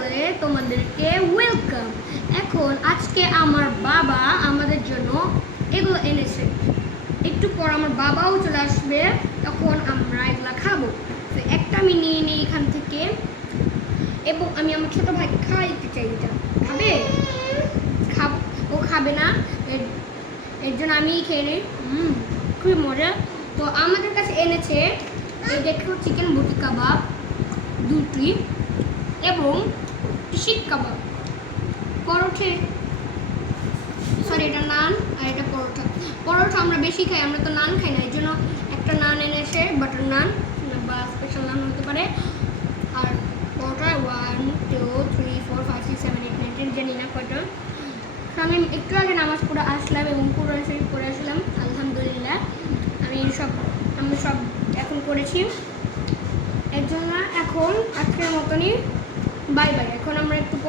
চ্যানেলে তোমাদেরকে ওয়েলকাম। এখন আজকে আমার বাবা আমাদের জন্য এগুলো এনেছে। একটু পর আমার বাবাও চলে আসবে, তখন আমরা এগুলো খাবো। তো একটা আমি নিয়ে নিই এখান থেকে, এবং আমি আমার ছোট ভাইকে খাওয়াইতে চাই। এটা খাবে? ও খাবে না, এর জন্য আমি খেয়ে নিই। খুবই মজা। তো আমাদের কাছে এনেছে এই দেখো চিকেন বুটি কাবাব দুটি এবং শিক কাবাব, পরোঠে, সরি এটা নান আর এটা পরোটা আমরা বেশি খাই, আমরা তো নান খাই না, এই জন্য একটা নান এনেছে, বাটার নান বা স্পেশাল নান হতে পারে। আর পরোটা 1 2 3 4 5 6 7 8 9 10 জানি না কয়টা। আমি একটু আগে নামাজ পড়ে আসলাম এবং কোরআন শরীফ পড়ে আসলাম, আলহামদুলিল্লাহ। আমি সব এখন করেছি। এর জন্য এখন আজকের মতনই বাই বাই। এখন আমরা